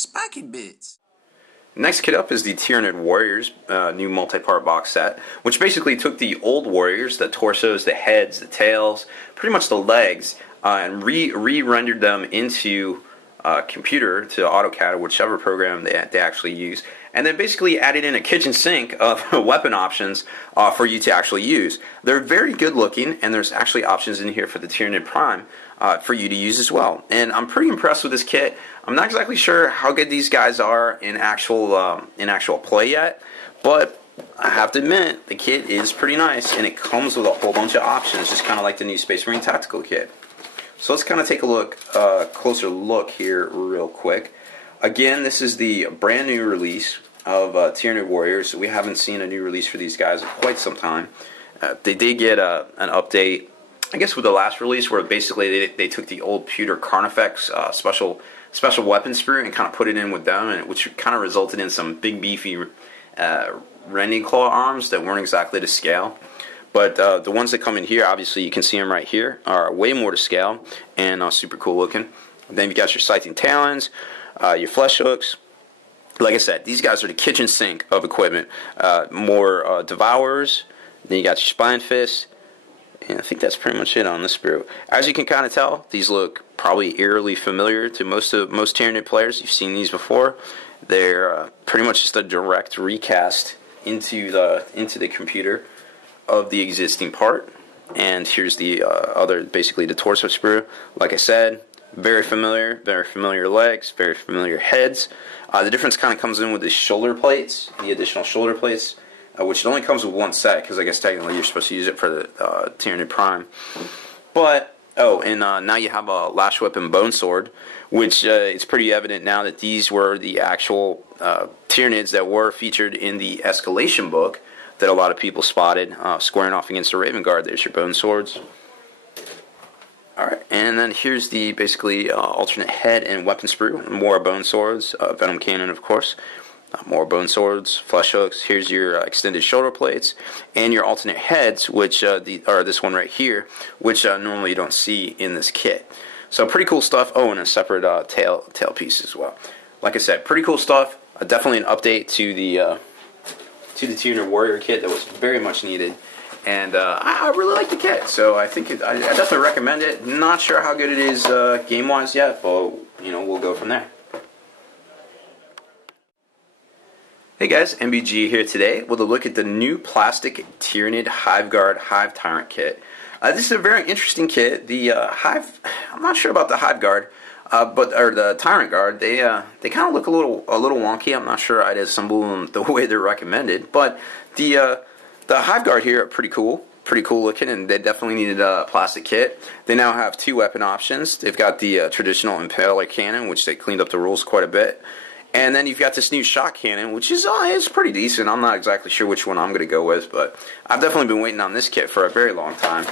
Spiky Bits. Next kit up is the Tyranid Warriors new multi-part box set, which basically took the old Warriors, the torsos, the heads, the tails, pretty much the legs, and re-rendered them into computer, to AutoCAD or whichever program they actually use, and then basically added in a kitchen sink of weapon options for you to actually use. They're very good looking, and there's actually options in here for the Tyranid Prime for you to use as well. And I'm pretty impressed with this kit. I'm not exactly sure how good these guys are in actual play yet, but I have to admit the kit is pretty nice, and it comes with a whole bunch of options, just kind of like the new Space Marine Tactical kit. So let's kind of take a closer look here real quick. Again, this is the brand new release of Tyranid Warriors. We haven't seen a new release for these guys in quite some time. They did get an update, I guess, with the last release, where basically they took the old pewter Carnifex special weapon sprue and kind of put it in with them, and which kind of resulted in some big beefy rending claw arms that weren't exactly to scale. But the ones that come in here, obviously you can see them right here, are way more to scale and super cool looking. Then you got your scything talons, your flesh hooks. Like I said, these guys are the kitchen sink of equipment. More devourers. Then you got your spine fists. And I think that's pretty much it on this sprue. As you can kind of tell, these look probably eerily familiar to most Tyranid players. You've seen these before. They're pretty much just a direct recast into the computer of the existing part. And here's the basically the torso sprue. Like I said, very familiar legs, very familiar heads. The difference kind of comes in with the shoulder plates, the additional shoulder plates, which it only comes with one set, because I guess technically you're supposed to use it for the Tyranid Prime. But, now you have a lash weapon bone sword, which it's pretty evident now that these were the actual Tyranids that were featured in the Escalation book that a lot of people spotted, squaring off against the Raven Guard. There's your bone swords. Alright, and then here's the basically alternate head and weapon sprue. More bone swords, venom cannon of course. More bone swords, flesh hooks. Here's your extended shoulder plates and your alternate heads, which this one right here, which normally you don't see in this kit. So pretty cool stuff. Oh, and a separate tail piece as well. Like I said, pretty cool stuff. Definitely an update to the Tyranid Warrior kit that was very much needed. And I really like the kit, so I think I definitely recommend it. Not sure how good it is game-wise yet, but we'll go from there. Hey guys, MBG here today with a look at the new plastic Tyranid Hive Guard Hive Tyrant kit. This is a very interesting kit. The Hive, I'm not sure about the Hive Guard, or the Tyrant Guard. They kind of look a little wonky. I'm not sure I'd assemble them the way they're recommended, but the Hive Guard here are pretty cool looking, and they definitely needed a plastic kit. They now have two weapon options. They've got the traditional Impaler cannon, which they cleaned up the rules quite a bit. And then you've got this new shot cannon, which is it's pretty decent. I'm not exactly sure which one I'm going to go with, but I've definitely been waiting on this kit for a very long time.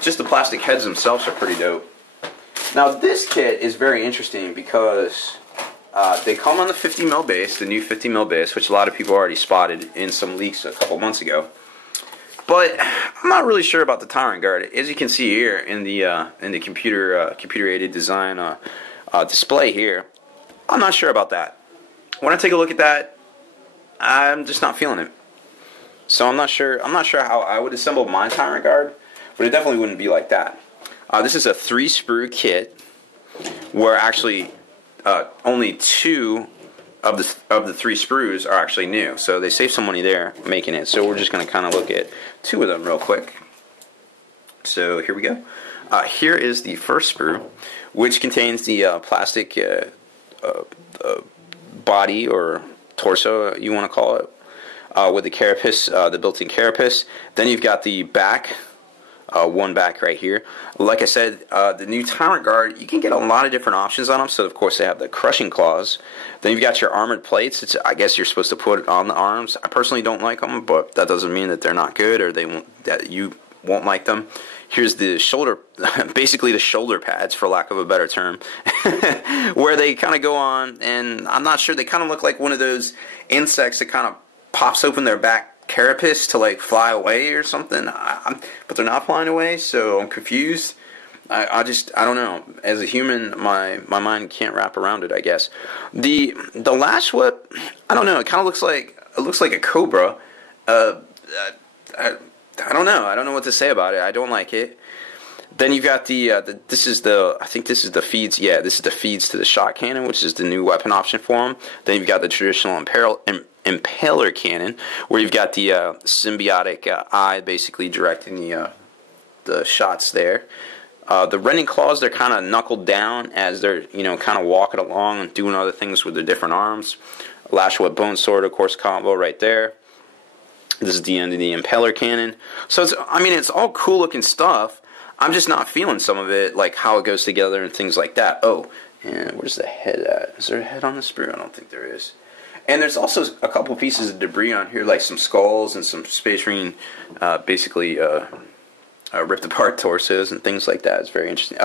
Just the plastic heads themselves are pretty dope. Now this kit is very interesting because they come on the 50mm base, the new 50mm base, which a lot of people already spotted in some leaks a couple months ago. But I'm not really sure about the Tyrant Guard. As you can see here in the computer-aided design display here, I'm not sure about that. When I take a look at that, I'm just not feeling it. So I'm not sure how I would assemble my Tyrant Guard, but it definitely wouldn't be like that. This is a 3-sprue kit where actually only 2 of the 3 sprues are actually new. So they saved some money there making it. So we're just going to kind of look at 2 of them real quick. So here we go. Here is the first sprue, which contains the plastic body or torso, you want to call it, with the carapace, the built-in carapace. Then you've got the back, one back right here. Like I said, the new Tyrant Guard, you can get a lot of different options on them. So of course they have the crushing claws. Then you've got your armored plates. I guess you're supposed to put it on the arms. I personally don't like them, but that doesn't mean that they're not good or that you won't like them. Here's the shoulder, basically the shoulder pads, for lack of a better term, where they kind of go on, and I'm not sure, they kind of look like one of those insects that kind of pops open their back carapace to like fly away or something, but they're not flying away, so I'm confused. I don't know. As a human, my mind can't wrap around it, I guess. The lash whip, I don't know. It kind of looks like a cobra. Uh, I, I don't know. I don't know what to say about it. I don't like it. Then you've got this is the, I think this is the feeds. Yeah, this is the feeds to the shot cannon, which is the new weapon option for them. Then you've got the traditional impaler cannon, where you've got the symbiotic eye basically directing the shots there. The rending claws, they're kind of knuckled down as they're, kind of walking along and doing other things with their different arms. Lash whip bone sword, of course, combo right there. This is the end of the impaler cannon. So it's all cool looking stuff. I'm just not feeling some of it, like how it goes together and things like that. Oh, and where's the head at? Is there a head on the sprue? I don't think there is. And there's also a couple pieces of debris on here, like some skulls and some Space Marine, basically ripped apart torsos and things like that. It's very interesting.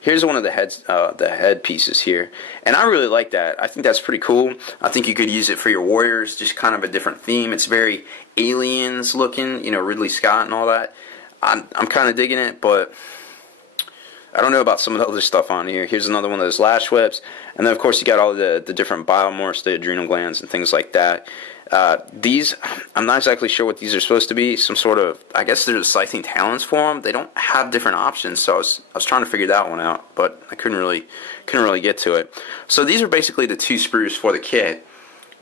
Here's one of the head pieces here, and I really like that. I think that's pretty cool. I think you could use it for your warriors, just kind of a different theme. It's very aliens looking, Ridley Scott and all that. I'm kind of digging it, but I don't know about some of the other stuff on here. Here's another one of those lash whips. And then, of course, you got all the different biomorphs, the adrenal glands, and things like that. These, I'm not exactly sure what these are supposed to be. Some sort of, I guess there's scything talons for them. They don't have different options, so I was trying to figure that one out, but I couldn't really get to it. So these are basically the two sprues for the kit.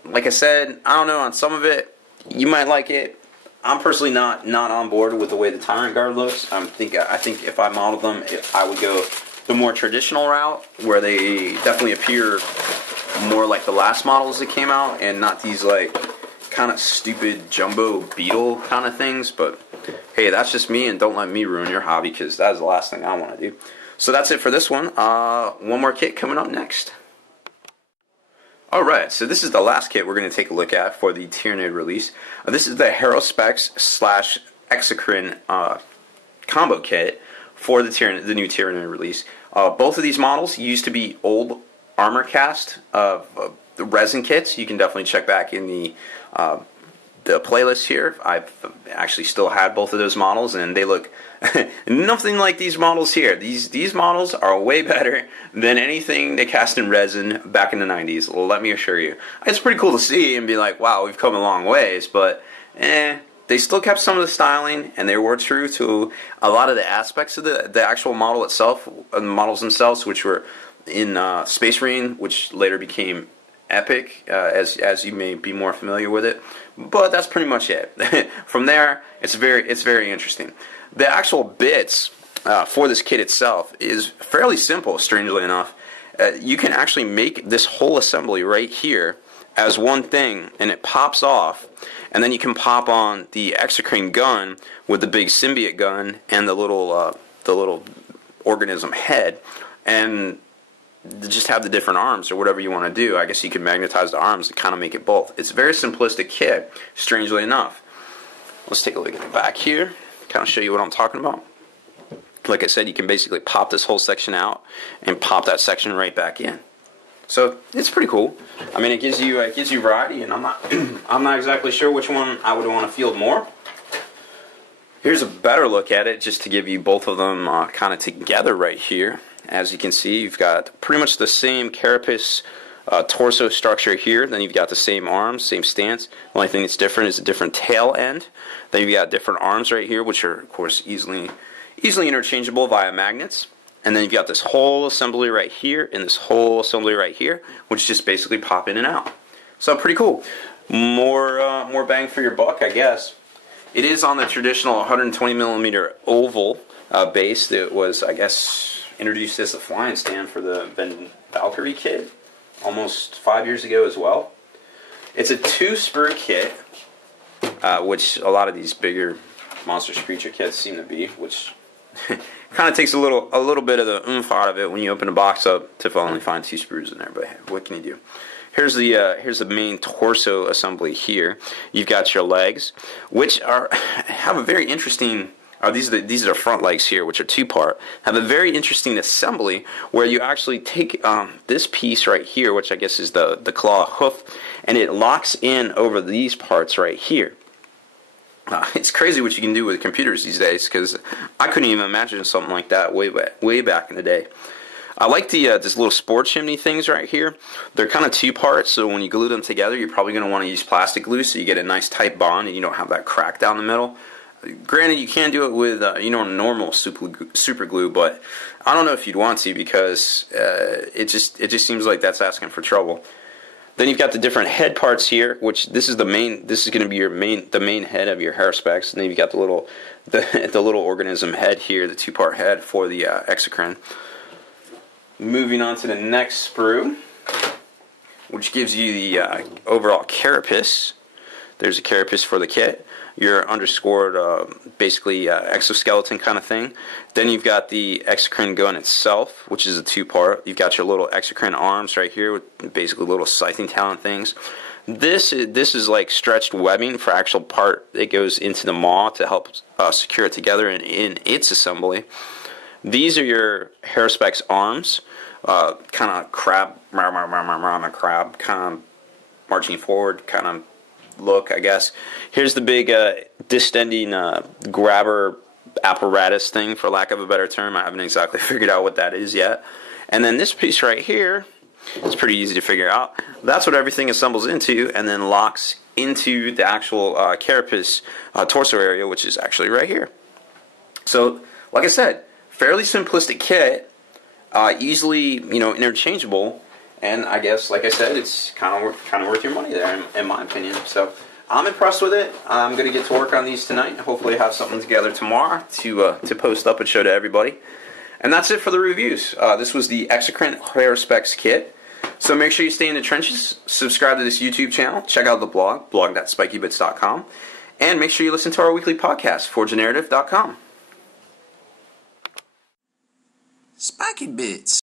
Like I said, I don't know, on some of it, you might like it. I'm personally not on board with the way the Tyrant Guard looks. I think if I modeled them, I would go the more traditional route, where they definitely appear more like the last models that came out, and not these like kind of stupid jumbo beetle kind of things. But hey, that's just me, and don't let me ruin your hobby, because that is the last thing I want to do. So that's it for this one. One more kit coming up next. Alright, so this is the last kit we're going to take a look at for the Tyranid release. This is the Haruspex / Exocrine combo kit for the new Tyranid release. Both of these models used to be old armor cast the resin kits. You can definitely check back in the playlist here. I've actually still had both of those models, and they look nothing like these models here. These models are way better than anything they cast in resin back in the 90s, let me assure you. It's pretty cool to see and be like, wow, we've come a long ways, but they still kept some of the styling, and they were true to a lot of the aspects of the actual model itself, the models themselves, which were in Space Marine, which later became Epic, as you may be more familiar with it. But that's pretty much it. From there, it's very interesting. The actual bits for this kit itself is fairly simple, strangely enough. You can actually make this whole assembly right here as one thing, and it pops off, and then you can pop on the Exocrine gun with the big symbiote gun and the little organism head, and just have the different arms or whatever you want to do. I guess you could magnetize the arms and kind of make it both. It's a very simplistic kit, strangely enough. Let's take a look at the back here, kind of show you what I'm talking about. Like I said, you can basically pop this whole section out and pop that section right back in. So it's pretty cool. I mean, it gives you variety, and I'm not exactly sure which one I would want to field more. Here's a better look at it, just to give you both of them kind of together right here. As you can see, you've got pretty much the same Carapace torso structure here. Then you've got the same arms, same stance. The only thing that's different is a different tail end. Then you've got different arms right here, which are, of course, easily interchangeable via magnets. And then you've got this whole assembly right here and this whole assembly right here, which just basically pop in and out. So pretty cool. More bang for your buck, I guess. It is on the traditional 120 millimeter oval base that was, I guess, introduced as a flying stand for the Valkyrie kit almost 5 years ago as well. It's a 2-sprue kit, which a lot of these bigger monster creature kits seem to be, which kind of takes a little bit of the oomph out of it when you open a box up to only find 2 sprues in there. But hey, what can you do? Here's the main torso assembly here. You've got your legs, which have a very interesting. These are the front legs here, which are 2-part. Have a very interesting assembly where you actually take this piece right here, which I guess is the claw hoof, and it locks in over these parts right here. It's crazy what you can do with computers these days, because I couldn't even imagine something like that way back in the day. I like the this little spore chimney things right here. They're kind of two parts, so when you glue them together, you're probably going to want to use plastic glue so you get a nice tight bond and you don't have that crack down the middle. Granted, you can do it with normal super glue, but I don't know if you'd want to, because it just seems like that's asking for trouble. Then you've got the different head parts here, which this is going to be the main head of your Haruspex, and then you've got the little organism head here, the two-part head for the Exocrine. Moving on to the next sprue, which gives you the overall Carapace. There's a Carapace for the kit. Your underscored, basically exoskeleton kind of thing. Then you've got the Exocrine gun itself, which is a two-part. You've got your little Exocrine arms right here with basically little scything talent things. This is like stretched webbing for actual part that goes into the maw to help secure it together in its assembly. These are your Haruspex arms, kind of crab, kind of marching forward, kind of look, I guess. Here's the big distending grabber apparatus thing, for lack of a better term. I haven't exactly figured out what that is yet. And then this piece right here is pretty easy to figure out. That's what everything assembles into and then locks into the actual Carapace torso area, which is actually right here. So, like I said, fairly simplistic kit, easily interchangeable. And I guess, like I said, it's kind of worth your money there, in my opinion. So I'm impressed with it. I'm going to get to work on these tonight. Hopefully have something together tomorrow to post up and show to everybody. And that's it for the reviews. This was the Exocrine Haruspex kit. So make sure you stay in the trenches. Subscribe to this YouTube channel. Check out the blog.spikybits.com. And make sure you listen to our weekly podcast, forgenarrative.com. Spiky Bits.